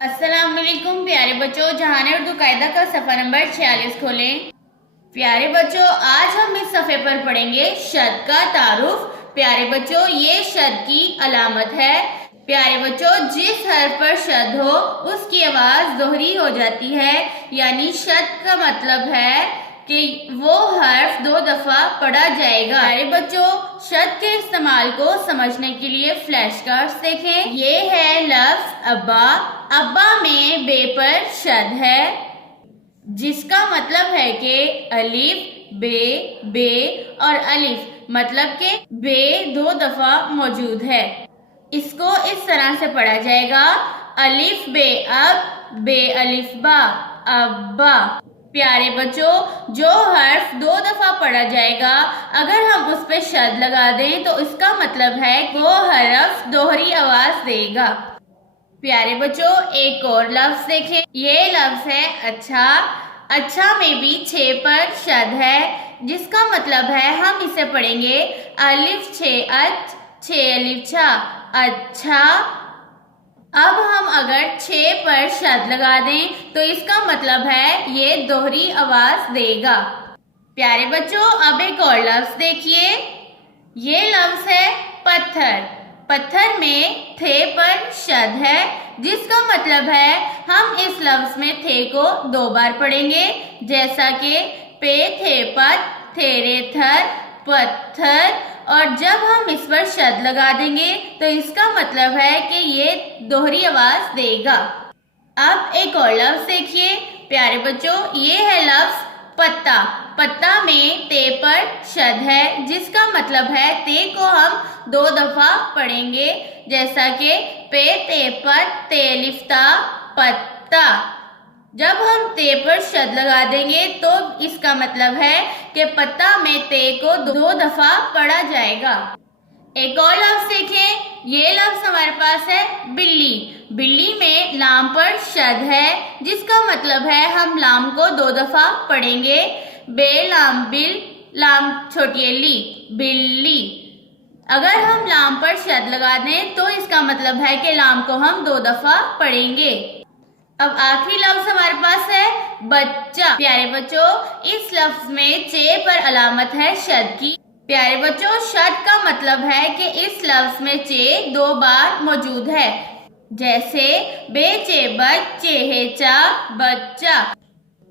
अस्सलाम वालेकुम प्यारे बच्चों। जहान उर्दू कायदा का सफ़ा नंबर 46 खोलें। प्यारे बच्चों, आज हम इस सफ़े पर पढ़ेंगे शद का तारुफ। प्यारे बच्चों, ये शद की अलामत है। प्यारे बच्चों, जिस हर्फ पर शद हो उसकी आवाज़ दोहरी हो जाती है, यानी शद का मतलब है कि वो हर्फ 2 दफा पढ़ा जाएगा। प्यारे बच्चों, शद के इस्तेमाल को समझने के लिए फ्लैश कार्ड्स देखें। ये है लफ्ज अब्बा। अब्बा में बे पर शद है, जिसका मतलब है कि अलिफ बे और अलिफ मतलब के बे 2 दफा मौजूद है। इसको इस तरह से पढ़ा जाएगा, अलिफ बे अब, बे अलिफ बा, अब्बा। प्यारे बच्चों, जो हर्फ 2 दफा पढ़ा जाएगा, अगर हम उस पर शद लगा दें तो इसका मतलब है वो हर्फ दोहरी आवाज देगा। प्यारे बच्चों, एक और लफ्ज देखें। ये लफ्ज है अच्छा। अच्छा में भी 6 पर शद है, जिसका मतलब है हम इसे पढ़ेंगे अलिफ 6 अच, 6 अलिफ छा, अच्छा। अब हम अगर 6 पर शद लगा दें तो इसका मतलब है ये दोहरी आवाज देगा। प्यारे बच्चों, अब एक और लफ्ज देखिए। ये लफ्ज है पत्थर। पत्थर में थे पर शद है, जिसका मतलब है हम इस लफ्ज में थे को 2 बार पढ़ेंगे, जैसा कि पे थे पत, थेरे थर, पत्थर। और जब हम इस पर शद लगा देंगे तो इसका मतलब है कि ये दोहरी आवाज देगा। अब एक और लफ्ज देखिए। प्यारे बच्चों, ये है लफ्ज पत्ता। पत्ता में ते पर शद है, जिसका मतलब है ते को हम 2 दफा पढ़ेंगे, जैसा कि पे ते पर ते लिफ्ता, पत्ता। जब हम ते पर शद लगा देंगे तो इसका मतलब है कि पत्ता में ते को 2 दफा पढ़ा जाएगा। एक और लफ्ज देखें। ये लफ्ज हमारे पास है बिल्ली। बिल्ली में लाम पर शद है, जिसका मतलब है हम लाम को 2 दफा पढ़ेंगे, बे लाम बिल, लाम छोटी ली, बिल्ली। अगर हम लाम पर शद लगा दें तो इसका मतलब है कि लाम को हम 2 दफा पढ़ेंगे। अब आखिरी लफ्ज हमारे पास है बच्चा। प्यारे बच्चों, इस लफ्ज में चे पर अलामत है शद की। प्यारे बच्चों, शद का मतलब है कि इस लफ्ज में चे 2 बार मौजूद है, जैसे बेचे बच्चे है चा, बच्चा।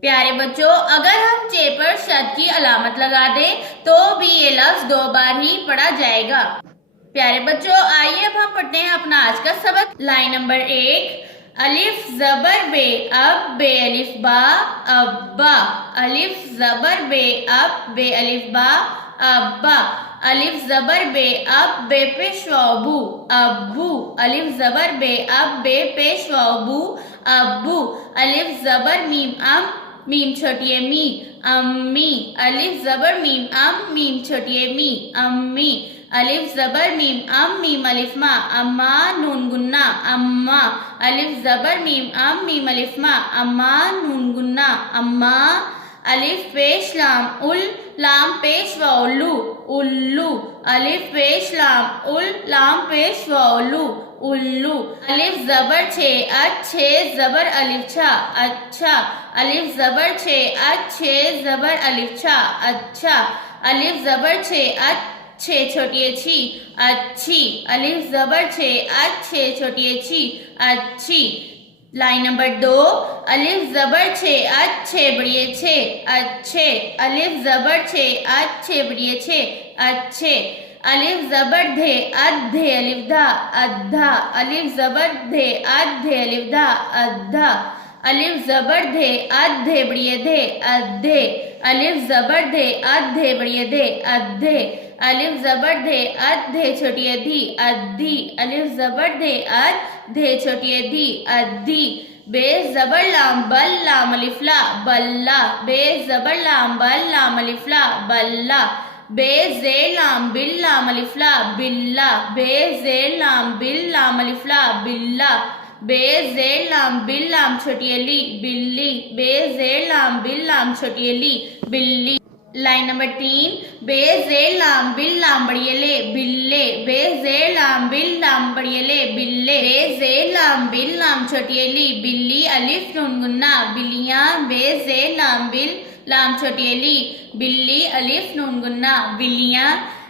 प्यारे बच्चों, अगर हम चे पर शद की अलामत लगा दें तो भी ये लफ्ज 2 बार ही पढ़ा जाएगा। प्यारे बच्चों, आइए अब हम पढ़ते हैं अपना आज का सबक। लाइन नंबर 1, अलिफ जबर बे अब, बे अलिफ बा, अब्बा। अलिफ जबर बे अब, बे अलिफ बा, अब्बा। अलिफ जबर बे अब, बे पेश वाबू, अब्बू। अलिफ जबर बे अब, बे पेश वाबू, अब्बू। अलिफ जबर मीम अम, मीम छोटी मी, अम्मी। अलिफ जबर मीम अम, मीम छोटी मी, अम्मी। अलिफ जबर मीम अम, मीम अलिफ मा, अम्मा। नून गुन्ना, अम्मा। अलिफ जबर मीम अम, मीम अलिफ मा, अम्मा। नून गुन्ना, अम्मा। अलिफ पेश लाम उल, लाम पेश व उल्लू, उल्लू। अलिफ पेश लाम उल, लाम पेश व उल्लू, उल्लू। अलिफ जबर 6 अच्छे, जबर अलिफ छा, अच्छा। अलिफ जबर 6 अच्छे, जबर अलिफ छा, अच्छा। अलिफ जबर 6 अच्छे छोटी छी, अच्छी। अलिफ जबर 6 अच्छे छोटी छी, अच्छी। लाइन नंबर 2, अलिफ जबर 6 अच्छे बड़िए छे, अच्छे। अलिफ जबर 6 अच्छे बड़िए छे, अच्छे। अलिफ जबर धे अधे अलिफ धा, अद्धा। अलिफ जबर धे अधे अलिफ धा, अद्धा। अलिफ जबर धे अधे बड़िए धे, अधे। अलिफ जबर धे अधे बड़िए धे, अधे। अलिफ जबर धे अधे छोटी धी, अधी। अलिफ जबर धे अधे छोटी धी, अधी। बे जबर लाम बल, लाम अलिफ ला, बल्ला। बे जबर लाम बल, लाम अलिफ ला, बल्ला। बे जे लाम बिल, लाम अलिफ ला, बिल्ला। बे जे लाम बिल, लाम अलिफ ला, बिल्ला। बे जे लाम बिल, लाम छोटी ली, बिल्ली। बे जे लाम बिल, लाम छोटी ली, बिल्ली। लाइन नंबर 3, बे जेर लाम बिल लाम बड़ियले बिल्ले, बे जेर लाम बिल लाम बड़ियले बिल्ले, बे जेर लाम बिल लाम छोटियली बिल्ली अलिफ नून गुन्ना बिल्लियां, बे जेर लाम बिल लाम छोटियली बिल्ली अलिफ नून गुन्ना बिल्लियां,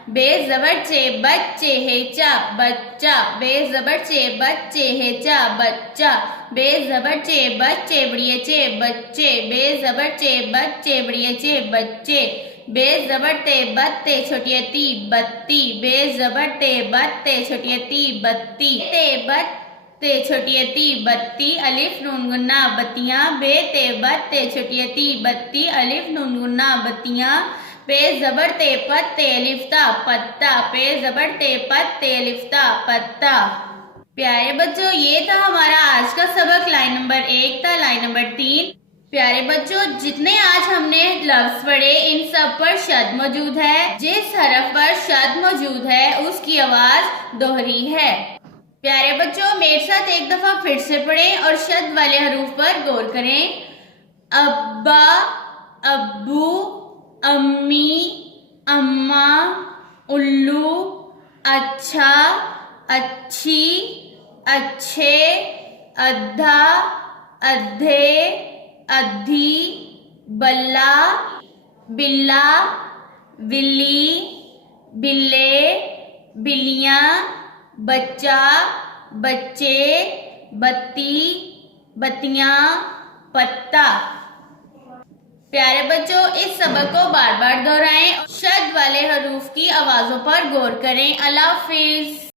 बे जबर चे बच्चे हेचा बच्चा, बे जबर चे बच्चे हेचा बच्चा, बे जबर चे बच्चे बड़िए चे बच्चे, बे जबर चे बच्चे बड़िए चे बच्चे, बे जबर ते बत्ते छोटियती बत्ती, बे जबर ते बत्ते छोटियती बत्ती, ते बत्ते छोटियती बत्ती अलिफ नून गुन्ना बत्तियां, बे ते बत्ते छोटियती बत्ती अलिफ नून गुन्ना बत्तियां, पे जबर ते पत्ते लिफ्ता पत्ता, पे जबर ते पत्ते लिफ्ता पत्ता। प्यारे बच्चों, ये था हमारा आज का सबक। लाइन नंबर 1 था, लाइन नंबर 3। प्यारे बच्चों, जितने आज हमने लफ्ज पढ़े इन सब पर शद मौजूद है। जिस हरफ पर शद मौजूद है उसकी आवाज दोहरी है। प्यारे बच्चों, मेरे साथ एक दफा फिर से पढ़ें और शद वाले हरूफ पर गौर करें। अब्बा, अब्बू, अम्मी, अम्मा, उल्लू, अच्छा, अच्छी, अच्छे, अद्धा, अद्धे, अद्धी, बल्ला, बिल्ला, बिल्ली, बिल्ले, बिल्लियां, बच्चा, बच्चे, बत्ती, बत्तियां, पत्ता। प्यारे बच्चों, इस सबक को बार बार दोहराएं। शद वाले हरूफ की आवाजों पर गौर करें। अल्लाह हाफिज।